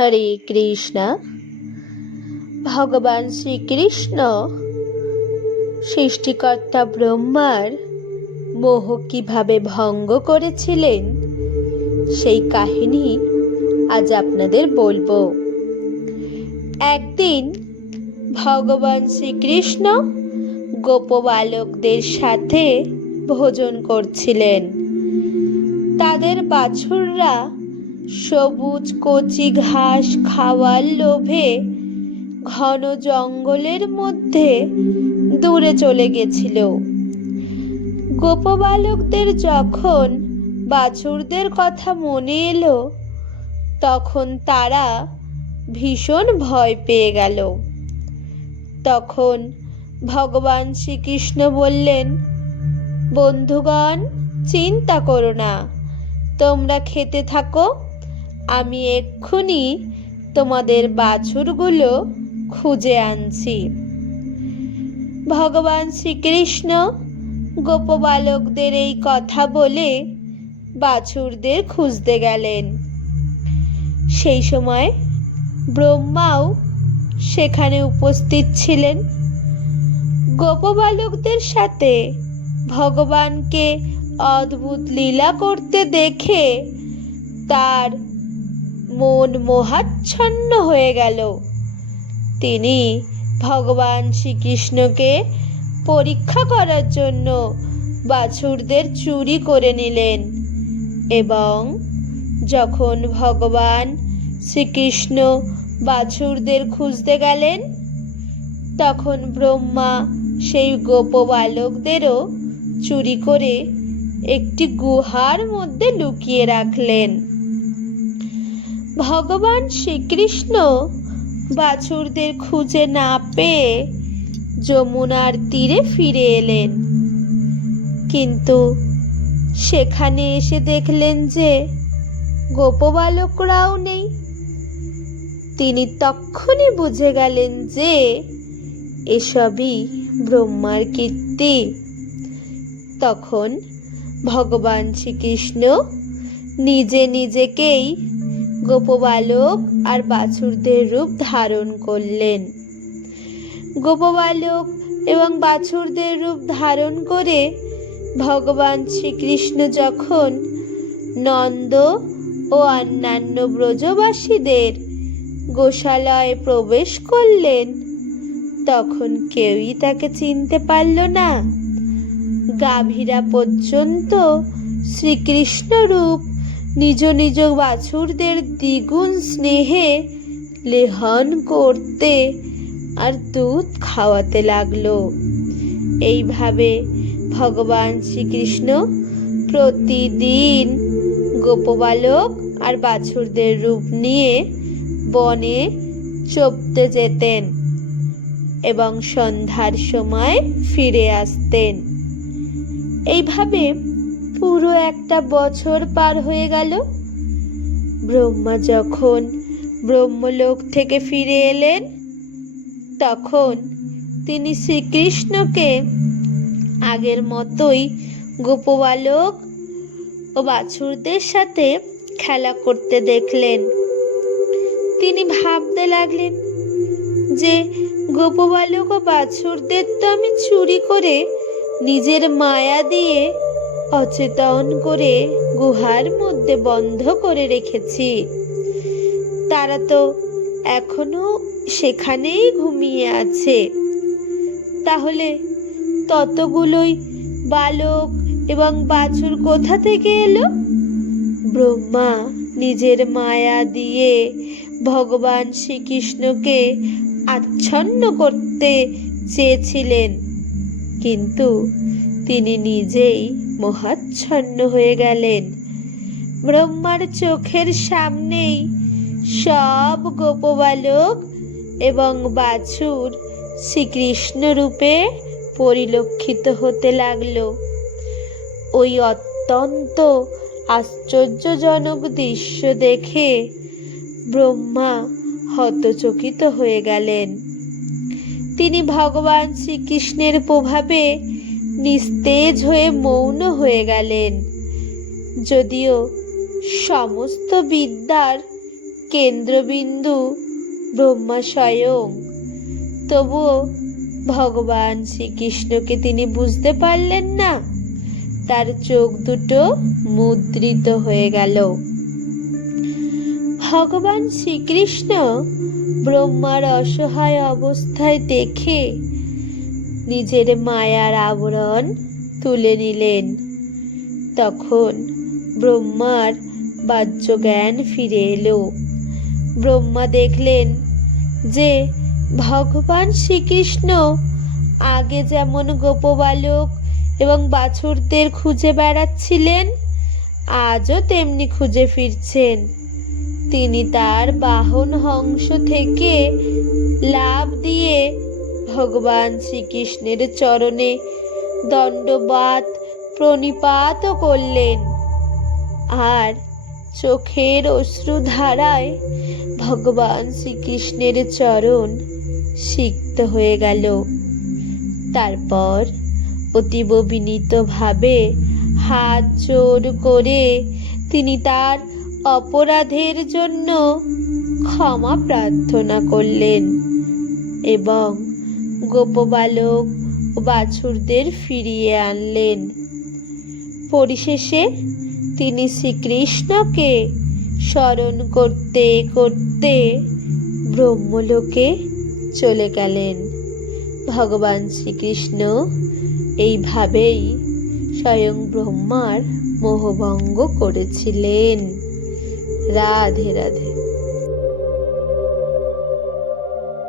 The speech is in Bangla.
হরে কৃষ্ণ। ভগবান শ্রীকৃষ্ণ সৃষ্টিকর্তা ব্রহ্মার মোহ কিভাবে ভঙ্গ করেছিলেন সেই কাহিনী আজ আপনাদের বলবো। একদিন ভগবান শ্রীকৃষ্ণ গোপবালকদের সাথে ভোজন করছিলেন। তাদের বাছুররা সবুজ কচি ঘাস খাওয়ার লোভে ঘন জঙ্গলের মধ্যে দূরে চলে গেছিল। গোপবালকদের যখন বাছুরদের কথা মনে এলো তখন তারা ভীষণ ভয় পেয়ে গেল। তখন ভগবান শ্রীকৃষ্ণ বললেন, বন্ধুগণ, চিন্তা করো না, তোমরা খেতে থাকো, আমি এক্ষুনি তোমাদের বাছুরগুলো খুঁজে আনছি। ভগবান শ্রীকৃষ্ণ গোপবালকদের এই কথা বলে বাছুরদের খুঁজতে গেলেন। সেই সময় ব্রহ্মাও সেখানে উপস্থিত ছিলেন। গোপবালকদের সাথে ভগবানকে অদ্ভুত লীলা করতে দেখে তার মন মোহাচ্ছন্ন হয়ে গেল। তিনি ভগবান শ্রীকৃষ্ণকে পরীক্ষা করার জন্য বাছুরদের চুরি করে নিলেন এবং যখন ভগবান শ্রীকৃষ্ণ বাছুরদের খুঁজতে গেলেন তখন ব্রহ্মা সেই গোপবালকদেরও চুরি করে একটি গুহার মধ্যে লুকিয়ে রাখলেন। ভগবান শ্রীকৃষ্ণ বাছুরদের খুঁজে না পেয়ে যমুনার তীরে ফিরে এলেন, কিন্তু সেখানে এসে দেখলেন যে গোপবালকরাও নেই। তিনি তক্ষুনি বুঝে গেলেন যে এসবই ব্রহ্মার কীর্তি। তখন ভগবান শ্রীকৃষ্ণ নিজে নিজেকেই গোপবালক আর বাছুরদের রূপ ধারণ করলেন। গোপবালক এবং বাছুরদের রূপ ধারণ করে ভগবান শ্রীকৃষ্ণ যখন নন্দ ও অন্যান্য ব্রজবাসীদের গোশালায় প্রবেশ করলেন তখন কেউই তাকে চিনতে পারল না। গাভীরা পর্যন্ত শ্রীকৃষ্ণ রূপ নিজ নিজ বাছুরদের দ্বিগুণ স্নেহে লেহন করতে আর দুধ খাওয়াতে লাগলো। এইভাবে ভগবান শ্রীকৃষ্ণ প্রতিদিন গোপবালক আর বাছুরদের রূপ নিয়ে বনে চপতে যেতেন এবং সন্ধ্যার সময় ফিরে আসতেন। এইভাবে পুরো একটা বছর পার হয়ে গেল। ব্রহ্মা যখন ব্রহ্মলোক থেকে ফিরে এলেন তখন তিনি শ্রীকৃষ্ণকে আগের মতোই গোপবালক ও বাছুরদের সাথে খেলা করতে দেখলেন। তিনি ভাবতে লাগলেন যে গোপবালক ও বাছুরদের তো আমি চুরি করে নিজের মায়া দিয়ে অচেতন করে গুহার মধ্যে বন্ধ করে রেখেছি, তারা তো এখনো সেখানেই ঘুমিয়ে আছে। তাহলে ততগুলোই বালক এবং বাছুর কোথা থেকে এলো? ব্রহ্মা নিজের মায়া দিয়ে ভগবান শ্রীকৃষ্ণকে আচ্ছন্ন করতে চেয়েছিলেন, কিন্তু তিনি নিজেই মোহাচ্ছন্ন হয়ে গেলেন। ব্রহ্মার চোখের সামনেই সব গোপবালক এবং বাছুর শ্রীকৃষ্ণ রূপে পরিলক্ষিত হতে লাগলো। ওই অত্যন্ত আশ্চর্যজনক দৃশ্য দেখে ব্রহ্মা হতচকিত হয়ে গেলেন। তিনি ভগবান শ্রীকৃষ্ণের প্রভাবে নিস্তেজ হয়ে মৌন হয়ে গেলেন। যদিও সমস্ত বিদ্যার কেন্দ্রবিন্দু ব্রহ্মা স্বয়ং। তবুও ভগবান শ্রীকৃষ্ণকে তিনি বুঝতে পারলেন না। তার চোখ দুটো মুদ্রিত হয়ে গেল। ভগবান শ্রীকৃষ্ণ ব্রহ্মার অসহায় অবস্থায় দেখে নিজের মায়ার আবরণ তুলে নিলেন। তখন ব্রহ্মার বাহ্য জ্ঞান ফিরে এলো। ব্রহ্মা দেখলেন যে ভগবান শ্রীকৃষ্ণ আগে যেমন গোপবালক এবং বাছুরদের খুঁজে বেড়াচ্ছিলেন, আজও তেমনি খুঁজে ফিরছেন। তিনি তার বাহন হংস থেকে লাফ দিয়ে ভগবান শ্রীকৃষ্ণের চরণে দণ্ডবাত প্রণিপাতও করলেন। আর চোখের অশ্রুধারায় ভগবান শ্রীকৃষ্ণের চরণ সিক্ত হয়ে গেল। তারপর অতীব বিনীতভাবে হাত জোড় করে তিনি তার অপরাধের জন্য ক্ষমা প্রার্থনা করলেন এবং গোপবালক ও বাছুরদের ফিরিয়ে আনলেন। পরিশেষে তিনি শ্রীকৃষ্ণকে স্মরণ করতে করতে ব্রহ্মলোকে চলে গেলেন। ভগবান শ্রীকৃষ্ণ এইভাবেই স্বয়ং ব্রহ্মার মোহভঙ্গ করেছিলেন। রাধে রাধে।